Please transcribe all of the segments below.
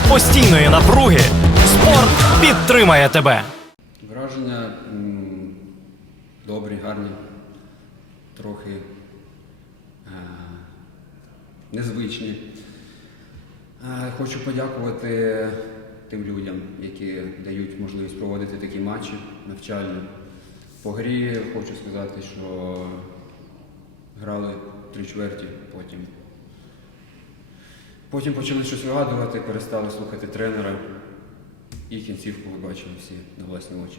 серед постійної напруги спорт підтримає тебе. Враження добрі, гарні, трохи е, незвичні. Е, Хочу подякувати тим людям, які дають можливість проводити такі матчі навчальні. По грі хочу сказати, що грали три чверті, потім. Потім почали щось вигадувати, перестали слухати тренера. І кінцівку ви бачили всі на власні очі.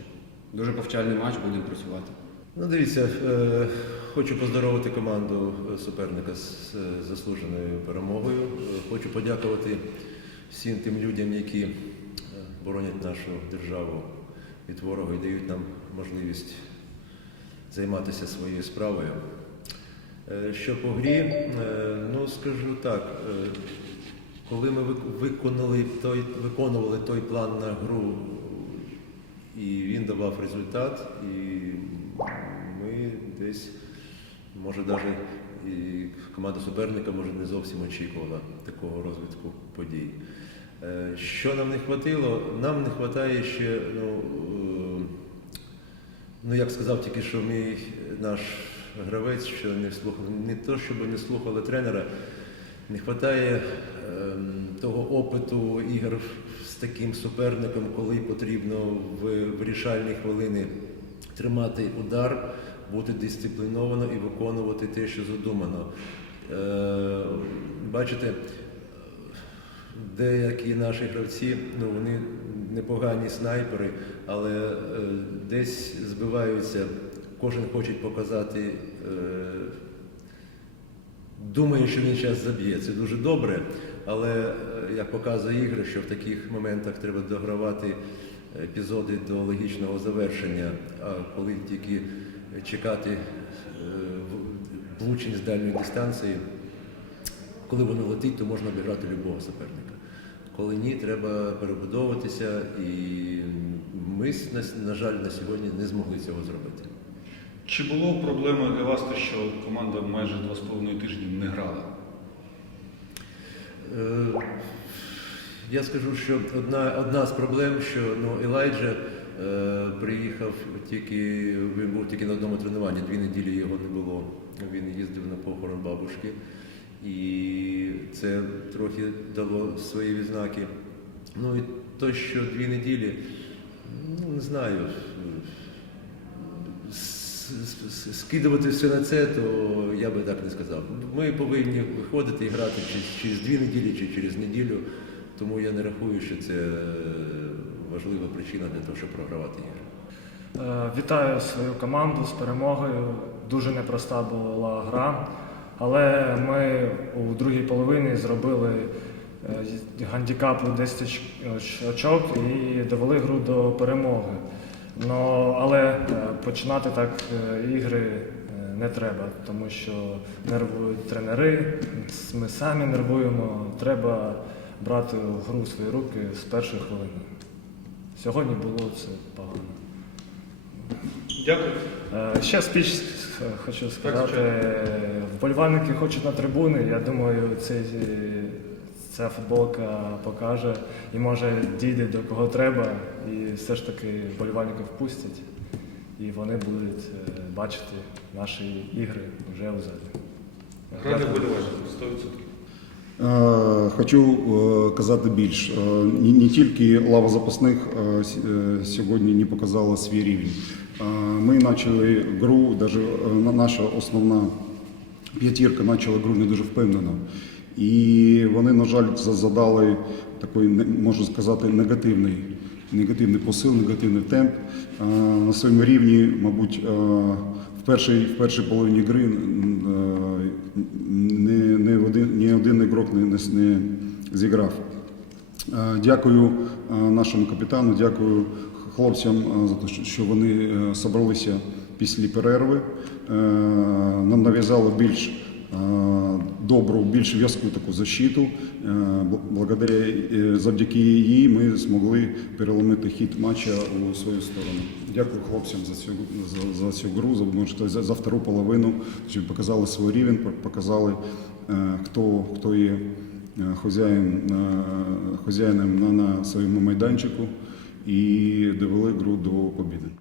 Дуже повчальний матч, будемо працювати. Ну, дивіться, е, хочу поздоровити команду е, суперника з е, заслуженою перемогою. Е, Хочу подякувати всім тим людям, які боронять нашу державу від ворога і дають нам можливість займатися своєю справою. Що по грі, ну скажу так, коли ми виконали той, виконували той план на гру, і він давав результат, і ми десь, може, навіть і команда суперника може не зовсім очікувала такого розвитку подій. Е, Що нам не хватило? Нам не вистачає ще, ну, е, ну як сказав тільки, що мій наш гравець, що не слухав, не то, щоб не слухали тренера, не вистачає ем, того опиту ігор з таким суперником, коли потрібно в вирішальні хвилини тримати удар, бути дисципліновано і виконувати те, що задумано. Е, бачите, деякі наші гравці, ну вони непогані снайпери, але е, десь збиваються, кожен хоче показати. Думаю, що він час заб'є. Це дуже добре, але е, як показує ігри, що в таких моментах треба догравати епізоди до логічного завершення, а коли тільки чекати е, влучень з дальньої дистанції, коли воно летить, то можна обіграти любого суперника. Коли ні, треба перебудовуватися, і ми, на жаль, на сьогодні не змогли цього зробити. Чи було проблеми для вас те, що команда майже два з половиною тижні не грала? Е, Я скажу, що одна, одна з проблем, що ну, Елайджа е, приїхав тільки, він був тільки на одному тренуванні, дві неділі його не було. Він їздив на похорон бабушки. І це трохи дало свої відзнаки. Ну і то, що дві неділі, ну не знаю, скидувати все на це, то я би так не сказав. Ми повинні виходити і грати чи через дві неділі, чи через неділю. Тому я не рахую, що це е, важлива причина для того, щоб програвати ігри. Е, Вітаю свою команду з перемогою. Дуже непроста була гра, але ми у другій половині зробили е, гандикап у 10 очок і довели гру до перемоги. Ну, але починати так е, ігри е, не треба, тому що нервують тренери, ми самі нервуємо. Треба брати гру в свої руки з першої хвилини. Сьогодні було це погано. Дякую. Е, Ще спіч хочу сказати. Вболівальники хочуть на трибуни. Я думаю, цей, ця футболка покаже і може дійде до кого треба, і все ж таки вболівальників впустять, і вони будуть е, бачити наші ігри вже у залі. Гра не Дякую. вболівальників, 100%. Е, Хочу е, казати більш. Не тільки лава запасних сьогодні не показала свій рівень. Ми почали гру, навіть наша основна п'ятірка почала гру не дуже впевнено. І вони, на жаль, задали такий, можна сказати, негативний, негативний посил, негативний темп. Е, На своєму рівні, мабуть, е, в першій, в першій половині гри е, не, не один, ні один ігрок не, не, зіграв. Е, Дякую е, нашому капітану, дякую хлопцям е, за те, що- вони е, зібралися після перерви. Е, Нам нав'язали більш е, добру, більш в'язку таку защиту. Е, Благодаря е, завдяки їй ми змогли переломити хід матча у свою сторону. Дякую хлопцям за цю за, за цю гру, за, сказати, за, втору половину, що показали свій рівень, показали, е, хто, хто є е, хазяїн, е, на, на своєму майданчику і довели гру до побіди.